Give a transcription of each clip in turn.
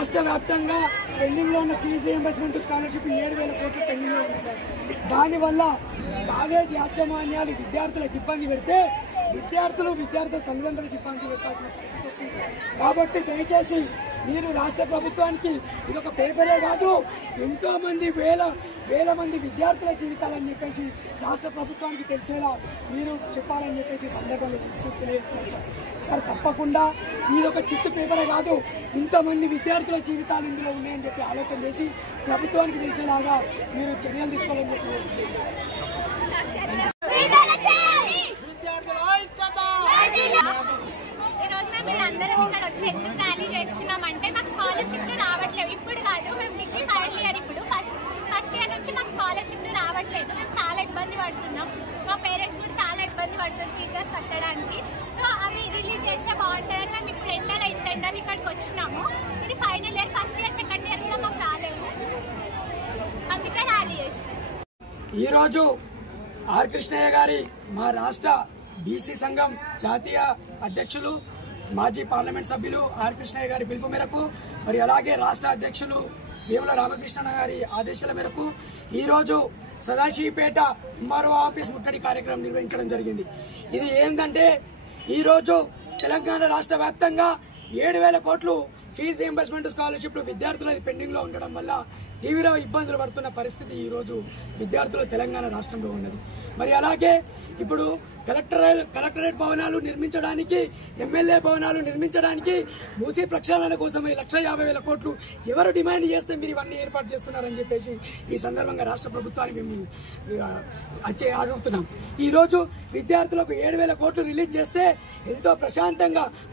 రాష్ట్ర వ్యాప్తంగా పెండింగ్లో ఉన్న ఫీజు రీయింబర్స్మెంట్ స్కాలర్షిప్ 7,000 కోట్లు పెండింగ్లో ఉంది సార్. దానివల్ల కాలేజీ యాజమాన్యాలు విద్యార్థులకు ఇబ్బంది పెడితే విద్యార్థుల తల్లిదండ్రులకు ఇబ్బంది పెట్టాల్సిన పరిస్థితి వస్తుంది. కాబట్టి దయచేసి మీరు రాష్ట్ర ప్రభుత్వానికి ఇది ఒక పేపరే కాదు, ఎంతో మంది వేల మంది విద్యార్థుల జీవితాలని చెప్పేసి రాష్ట్ర ప్రభుత్వానికి తెలిసేలా మీరు చెప్పాలని చెప్పేసి సందర్భంలో తెలియజేస్తున్నారు సార్. తప్పకుండా ఇది ఒక చిత్తు పేపరే కాదు, ఇంతమంది విద్యార్థుల జీవితాలు ఇందులో ఉన్నాయని చెప్పి ఆలోచన చేసి ప్రభుత్వానికి తెలిసేలాగా మీరు చర్యలు తీసుకోవాలని చెప్పి ఎందుకు ర్యాలీ చేస్తున్నామంటే మాకు స్కాలర్షిప్లు రావట్లేదు. ఇప్పుడు కాదు, మేము డిగ్రీ ఫైనల్ ఇయర్, ఇప్పుడు ఫస్ట్ ఇయర్ నుంచి మాకు స్కాలర్షిప్లు రావట్లేదు. మేము చాలా ఇబ్బంది పడుతున్నాం, మా పేరెంట్స్ కూడా చాలా ఇబ్బంది పడుతున్నారు ఫీజెస్ కట్టడానికి. సో అవి రిలీజ్ చేస్తే బాగుంటుందని మేము ఇప్పుడు ఎండలు ఇక్కడికి వచ్చినాము. ఇది final year, first year second year కూడా మాకు రాలేము, అందుకే ర్యాలీ చేస్తున్నాం. ఈరోజు ఆర్ కృష్ణయ్య గారి మా రాష్ట్ర బీసీ సంఘం జాతీయ అధ్యక్షులు మాజీ పార్లమెంట్ సభ్యులు ఆర్ కృష్ణయ్య గారి పిలుపు మేరకు, మరి అలాగే రాష్ట్ర అధ్యక్షులు వేముల రామకృష్ణ గారి ఆదేశాల మేరకు ఈరోజు సదాశివపేట ఎంఆర్ఓ ఆఫీస్ ముట్టడి కార్యక్రమం నిర్వహించడం జరిగింది. ఇది ఏంటంటే ఈరోజు తెలంగాణ రాష్ట్ర వ్యాప్తంగా 7,000 కోట్లు ఫీజు రీయింబర్స్మెంట్ స్కాలర్షిప్లు విద్యార్థులది పెండింగ్లో ఉండడం వల్ల తీవ్ర ఇబ్బందులు పడుతున్న పరిస్థితి ఈరోజు విద్యార్థులు తెలంగాణ రాష్ట్రంలో ఉన్నది. మరి అలాగే ఇప్పుడు కలెక్టరేట్ భవనాలు నిర్మించడానికి, ఎమ్మెల్యే భవనాలు నిర్మించడానికి, మూసీ ప్రక్షాళన కోసం 1,50,000 కోట్లు ఎవరు డిమాండ్ చేస్తే మీరు ఇవన్నీ ఏర్పాటు చేస్తున్నారని చెప్పేసి ఈ సందర్భంగా రాష్ట్ర ప్రభుత్వానికి మేము అడుగుతున్నాం. ఈరోజు విద్యార్థులకు 7,000 కోట్లు రిలీజ్ చేస్తే ఎంతో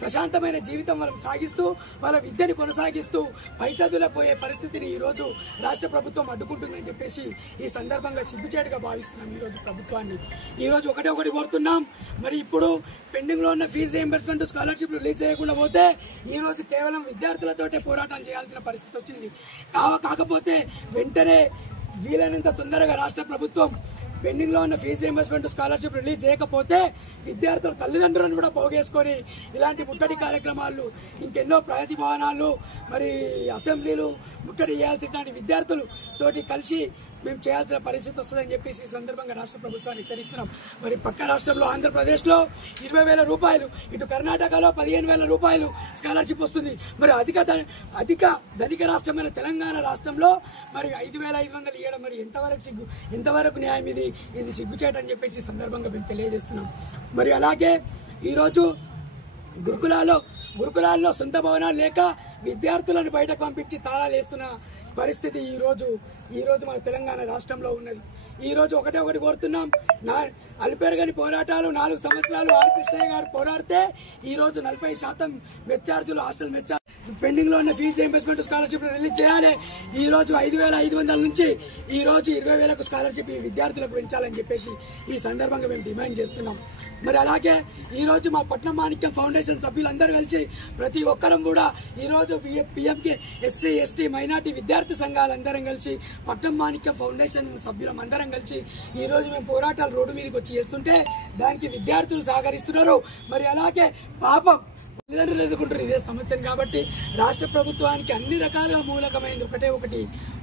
ప్రశాంతమైన జీవితం వాళ్ళని సాగిస్తూ వాళ్ళ విద్యని కొనసాగిస్తూ పై చదువులకు పోయే పరిస్థితిని ఈరోజు రాష్ట్ర ప్రభుత్వం అడ్డుకుంటుందని చెప్పేసి ఈ సందర్భంగా సిగ్గుచేటుగా భావిస్తున్నాం ఈరోజు ప్రభుత్వాన్ని. ఈరోజు ఒకటి కోరుతున్నాం, మరి ఇప్పుడు పెండింగ్లో ఉన్న ఫీజు రీయింబర్స్మెంట్ స్కాలర్షిప్ రిలీజ్ చేయకుండా పోతే ఈరోజు కేవలం విద్యార్థులతోటే పోరాటాలు చేయాల్సిన పరిస్థితి వచ్చింది. కాకపోతే వెంటనే వీలైనంత తొందరగా రాష్ట్ర ప్రభుత్వం పెండింగ్లో ఉన్న ఫీజు రీయింబర్స్మెంట్ స్కాలర్షిప్ రిలీజ్ చేయకపోతే విద్యార్థుల తల్లిదండ్రులను కూడా పోగేసుకొని ఇలాంటి ముట్టడి కార్యక్రమాలు, ఇంకెన్నో ప్రగతి భవనాలు, మరి అసెంబ్లీలు ముట్టడి చేయాల్సిన విద్యార్థులతోటి కలిసి మేము చేయాల్సిన పరిస్థితి వస్తుందని చెప్పేసి ఈ సందర్భంగా రాష్ట్ర ప్రభుత్వాన్ని హెచ్చరిస్తున్నాం. మరి పక్క రాష్ట్రంలో ఆంధ్రప్రదేశ్లో 20,000 రూపాయలు, ఇటు కర్ణాటకలో 15,000 రూపాయలు స్కాలర్షిప్ వస్తుంది. మరి అధిక ధనిక రాష్ట్రమైన తెలంగాణ రాష్ట్రంలో మరి 5,500 ఇవ్వడం మరి ఎంతవరకు న్యాయం? ఇది సిగ్గుచేటని చెప్పేసి సందర్భంగా మేము తెలియజేస్తున్నాం. మరి అలాగే ఈరోజు గురుకులాల్లో సొంత భవనాలు లేక విద్యార్థులను బయటకు పంపించి తాళాలు వేస్తున్న పరిస్థితి ఈరోజు మన తెలంగాణ రాష్ట్రంలో ఉన్నది. ఈరోజు ఒకటి కోరుతున్నాం, అలుపెరగని పోరాటాలు 4 సంవత్సరాలు ఆర్ కృష్ణయ్య గారు పోరాడితే ఈరోజు 40% మెచ్చార్జీలు, హాస్టల్ మెచ్చార్జ్ పెండింగ్లో ఉన్న ఫీజు రీయింబర్స్మెంట్ స్కాలర్షిప్ రిలీజ్ చేయాలి. ఈరోజు 5,500 నుంచి ఈరోజు 20,000కు స్కాలర్షిప్ విద్యార్థులకు పెంచాలని చెప్పేసి ఈ సందర్భంగా మేము డిమాండ్ చేస్తున్నాం. మరి అలాగే ఈరోజు మా పట్నం మాణిక్యం ఫౌండేషన్ సభ్యులందరూ కలిసి ప్రతి ఒక్కరం కూడా ఈరోజు పిఎంకే ఎస్సీ ఎస్టీ మైనార్టీ విద్యార్థి సంఘాలందరం కలిసి పట్నం మాణిక్యం ఫౌండేషన్ సభ్యులం అందరం కలిసి ఈరోజు మేము పోరాటాలు రోడ్డు మీదకి వచ్చి చేస్తుంటే దానికి విద్యార్థులు సహకరిస్తున్నారు. మరి అలాగే పాపం తల్లిదండ్రులు ఎదుర్కొంటారు ఇదే సమస్యను. కాబట్టి రాష్ట్ర ప్రభుత్వానికి అన్ని రకాలుగా మూలకమైంది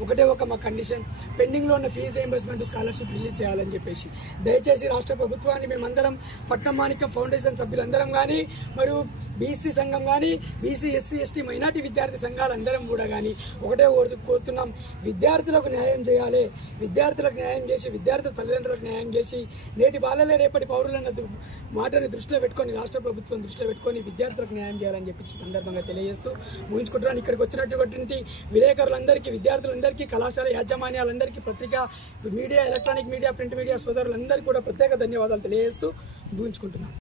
ఒకటే ఒక మా కండిషన్, పెండింగ్లో ఉన్న ఫీజు రీయింబర్స్మెంట్ స్కాలర్షిప్ రిలీజ్ చేయాలని చెప్పేసి దయచేసి రాష్ట్ర ప్రభుత్వాన్ని మేమందరం పట్నం మాణిక్యం ఫౌండేషన్ సభ్యులందరం కానీ, మరియు బీసీ సంఘం కానీ, బీసీ ఎస్సీ ఎస్టీ మైనార్టీ విద్యార్థి సంఘాలందరం కూడా కానీ ఒకటే కోరుతున్నాం, విద్యార్థులకు న్యాయం చేయాలి. విద్యార్థులకు న్యాయం చేసి, విద్యార్థుల తల్లిదండ్రులకు న్యాయం చేసి, నేటి బాలలే రేపటి పౌరులన్న మాటని దృష్టిలో పెట్టుకొని, రాష్ట్ర ప్రభుత్వం దృష్టిలో పెట్టుకొని విద్యార్థులకు న్యాయం చేయాలని చెప్పి సందర్భంగా తెలియజేస్తూ ముగించుకుంటున్నాను. ఇక్కడికి వచ్చినటువంటి విలేకరులందరికీ, విద్యార్థులందరికీ, కళాశాల యాజమాన్యాలందరికీ, పత్రికా media, electronic media, print media సోదరులందరికీ కూడా ప్రత్యేక ధన్యవాదాలు తెలియజేస్తూ ముగించుకుంటున్నాను.